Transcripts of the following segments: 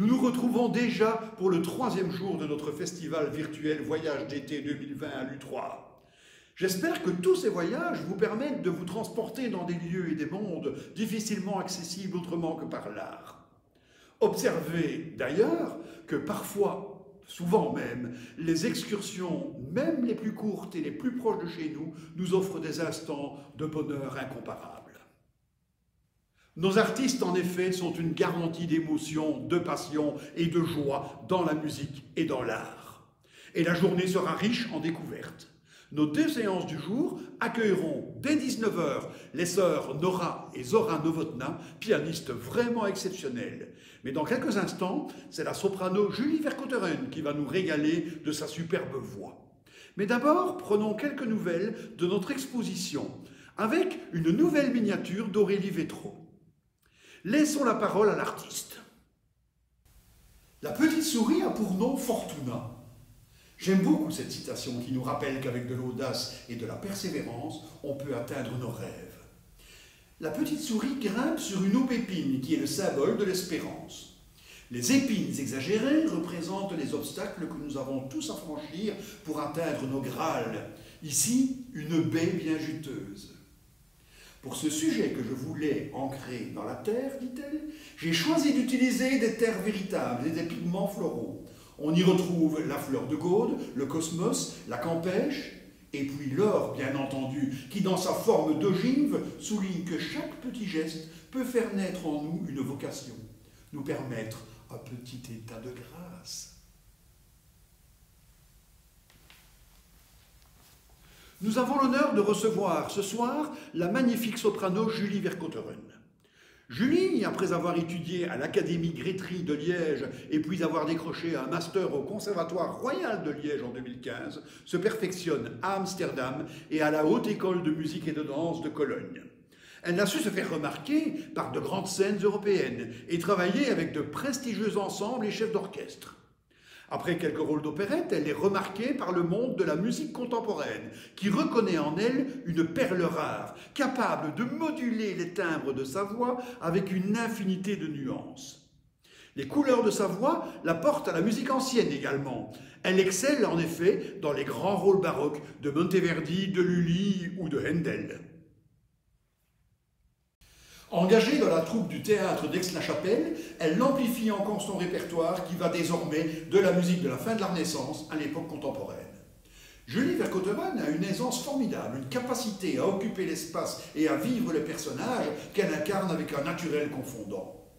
Nous nous retrouvons déjà pour le 3e jour de notre festival virtuel Voyage d'été 2020 à l'U3. J'espère que tous ces voyages vous permettent de vous transporter dans des lieux et des mondes difficilement accessibles autrement que par l'art. Observez d'ailleurs que parfois, souvent même, les excursions, même les plus courtes et les plus proches de chez nous, nous offrent des instants de bonheur incomparables. Nos artistes, en effet, sont une garantie d'émotion, de passion et de joie dans la musique et dans l'art. Et la journée sera riche en découvertes. Nos 2 séances du jour accueilleront dès 19 h les sœurs Nora et Zora Novotna, pianistes vraiment exceptionnelles. Mais dans quelques instants, c'est la soprano Julie Vercauteren qui va nous régaler de sa superbe voix. Mais d'abord, prenons quelques nouvelles de notre exposition avec une nouvelle miniature d'Aurélie Vétro. Laissons la parole à l'artiste. La petite souris a pour nom Fortuna. J'aime beaucoup cette citation qui nous rappelle qu'avec de l'audace et de la persévérance, on peut atteindre nos rêves. La petite souris grimpe sur une aubépine qui est le symbole de l'espérance. Les épines exagérées représentent les obstacles que nous avons tous à franchir pour atteindre nos grâles. Ici, une baie bien juteuse. Pour ce sujet que je voulais ancrer dans la terre, dit-elle, j'ai choisi d'utiliser des terres véritables et des pigments floraux. On y retrouve la fleur de Gaude, le cosmos, la campèche, et puis l'or, bien entendu, qui dans sa forme d'ogive souligne que chaque petit geste peut faire naître en nous une vocation, nous permettre un petit état de grâce. Nous avons l'honneur de recevoir ce soir la magnifique soprano Julie Vercauteren. Julie, après avoir étudié à l'Académie Grétry de Liège et puis avoir décroché un master au Conservatoire Royal de Liège en 2015, se perfectionne à Amsterdam et à la Haute École de musique et de danse de Cologne. Elle a su se faire remarquer par de grandes scènes européennes et travailler avec de prestigieux ensembles et chefs d'orchestre. Après quelques rôles d'opérette, elle est remarquée par le monde de la musique contemporaine, qui reconnaît en elle une perle rare, capable de moduler les timbres de sa voix avec une infinité de nuances. Les couleurs de sa voix la portent à la musique ancienne également. Elle excelle en effet dans les grands rôles baroques de Monteverdi, de Lully ou de Handel. Engagée dans la troupe du théâtre d'Aix-la-Chapelle, elle amplifie encore son répertoire qui va désormais de la musique de la fin de la Renaissance à l'époque contemporaine. Julie Vercauteren a une aisance formidable, une capacité à occuper l'espace et à vivre les personnages qu'elle incarne avec un naturel confondant.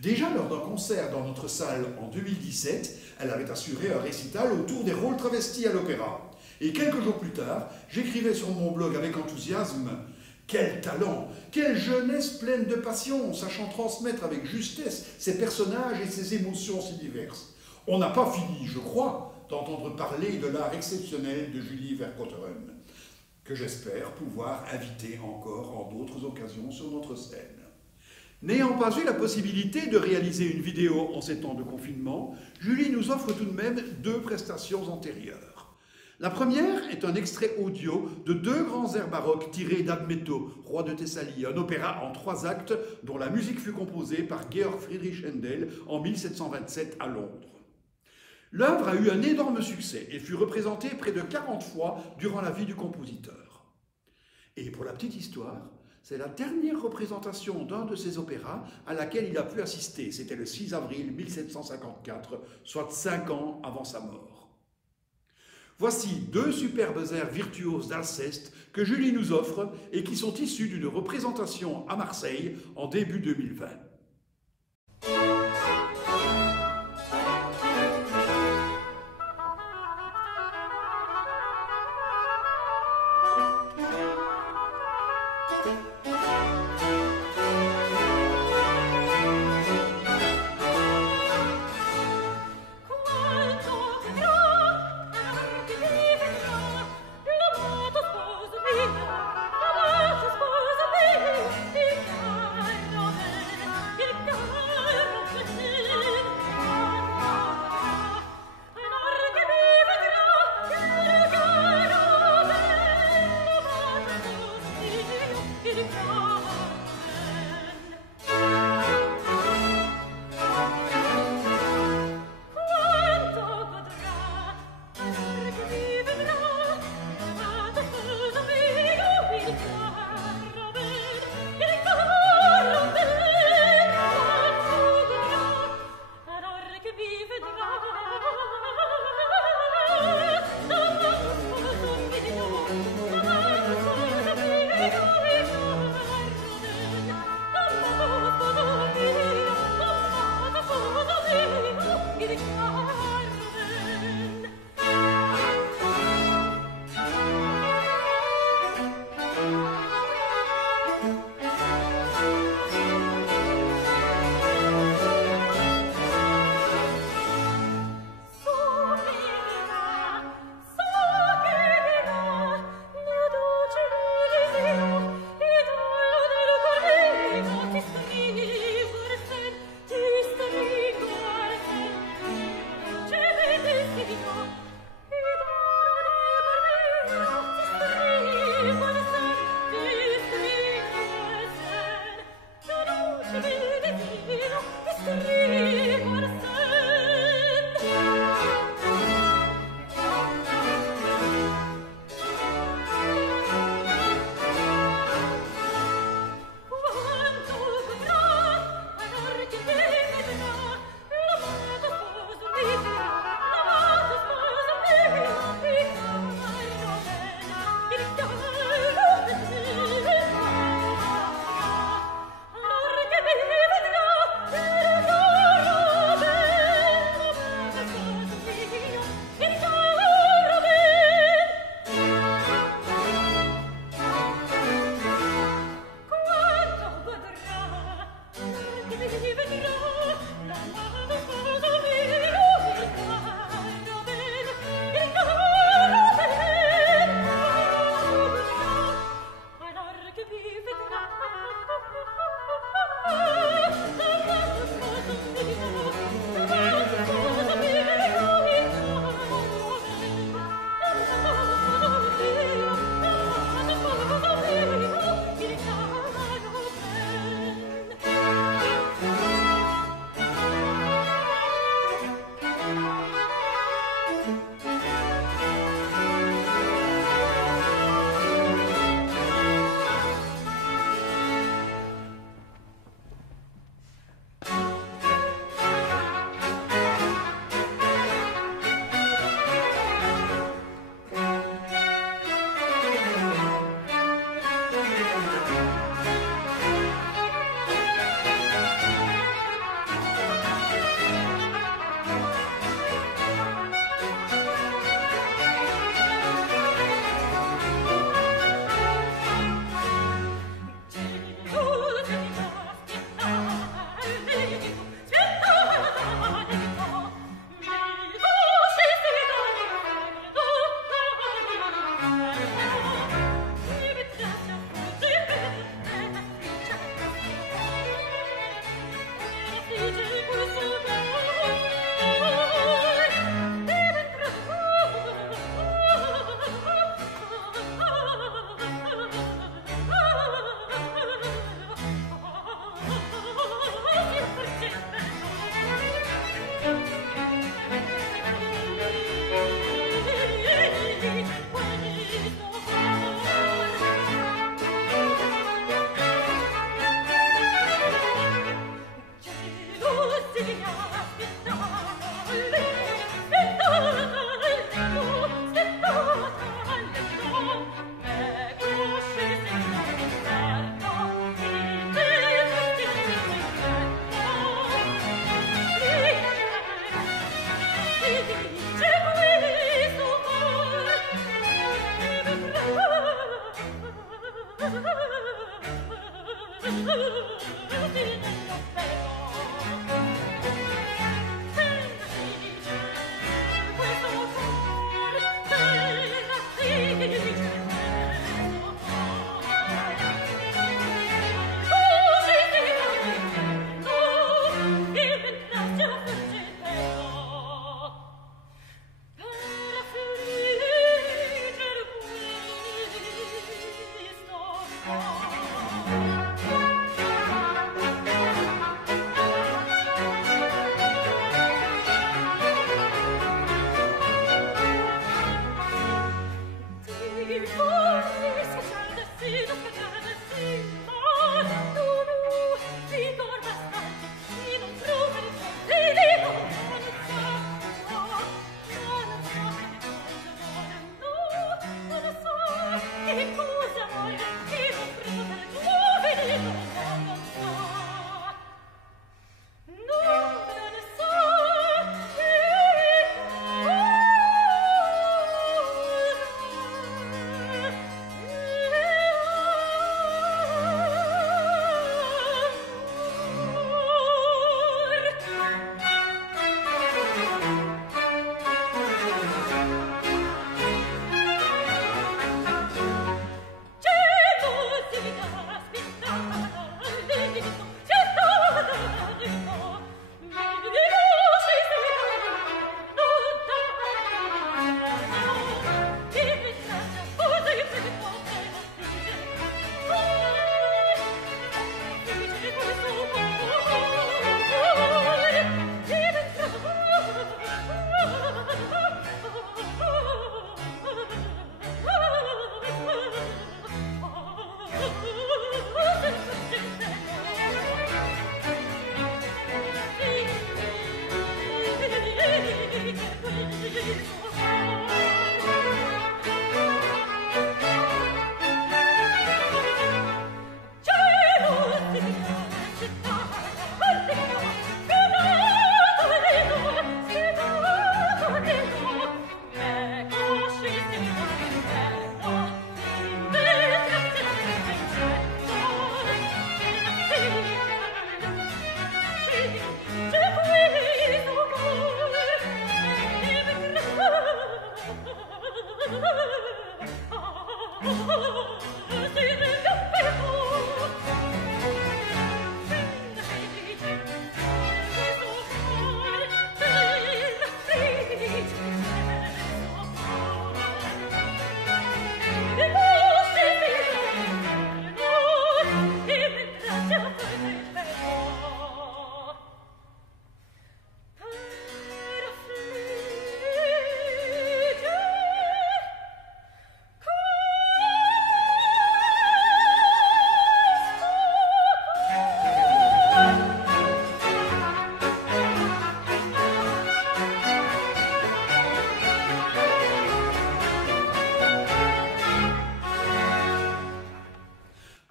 Déjà lors d'un concert dans notre salle en 2017, elle avait assuré un récital autour des rôles travestis à l'opéra. Et quelques jours plus tard, j'écrivais sur mon blog avec enthousiasme: quel talent, quelle jeunesse pleine de passion, sachant transmettre avec justesse ses personnages et ses émotions si diverses. On n'a pas fini, je crois, d'entendre parler de l'art exceptionnel de Julie Vercauteren, que j'espère pouvoir inviter encore en d'autres occasions sur notre scène. N'ayant pas eu la possibilité de réaliser une vidéo en ces temps de confinement, Julie nous offre tout de même 2 prestations antérieures. La première est un extrait audio de 2 grands airs baroques tirés d'Admeto, roi de Thessalie, un opéra en 3 actes dont la musique fut composée par Georg Friedrich Händel en 1727 à Londres. L'œuvre a eu un énorme succès et fut représentée près de 40 fois durant la vie du compositeur. Et pour la petite histoire, c'est la dernière représentation d'un de ses opéras à laquelle il a pu assister. C'était le 6 avril 1754, soit 5 ans avant sa mort. Voici 2 superbes airs virtuoses d'Alceste que Julie nous offre et qui sont issus d'une représentation à Marseille en début 2020.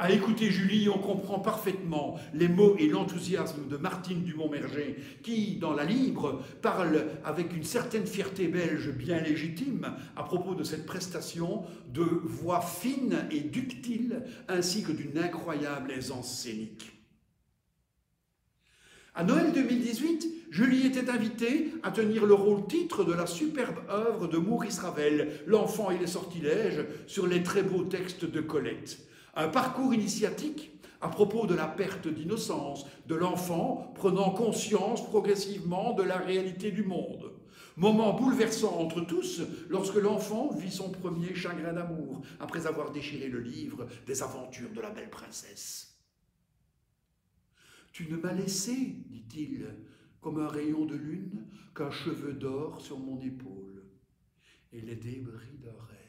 À écouter Julie, on comprend parfaitement les mots et l'enthousiasme de Martine Dumont-Merger, qui, dans La Libre, parle avec une certaine fierté belge bien légitime à propos de cette prestation de voix fine et ductile, ainsi que d'une incroyable aisance scénique. À Noël 2018, Julie était invitée à tenir le rôle titre de la superbe œuvre de Maurice Ravel, L'enfant et les sortilèges, sur les très beaux textes de Colette. Un parcours initiatique à propos de la perte d'innocence de l'enfant prenant conscience progressivement de la réalité du monde. Moment bouleversant entre tous lorsque l'enfant vit son premier chagrin d'amour après avoir déchiré le livre des aventures de la belle princesse. « Tu ne m'as laissé, dit-il, comme un rayon de lune, qu'un cheveu d'or sur mon épaule, et les débris d'un rêve. »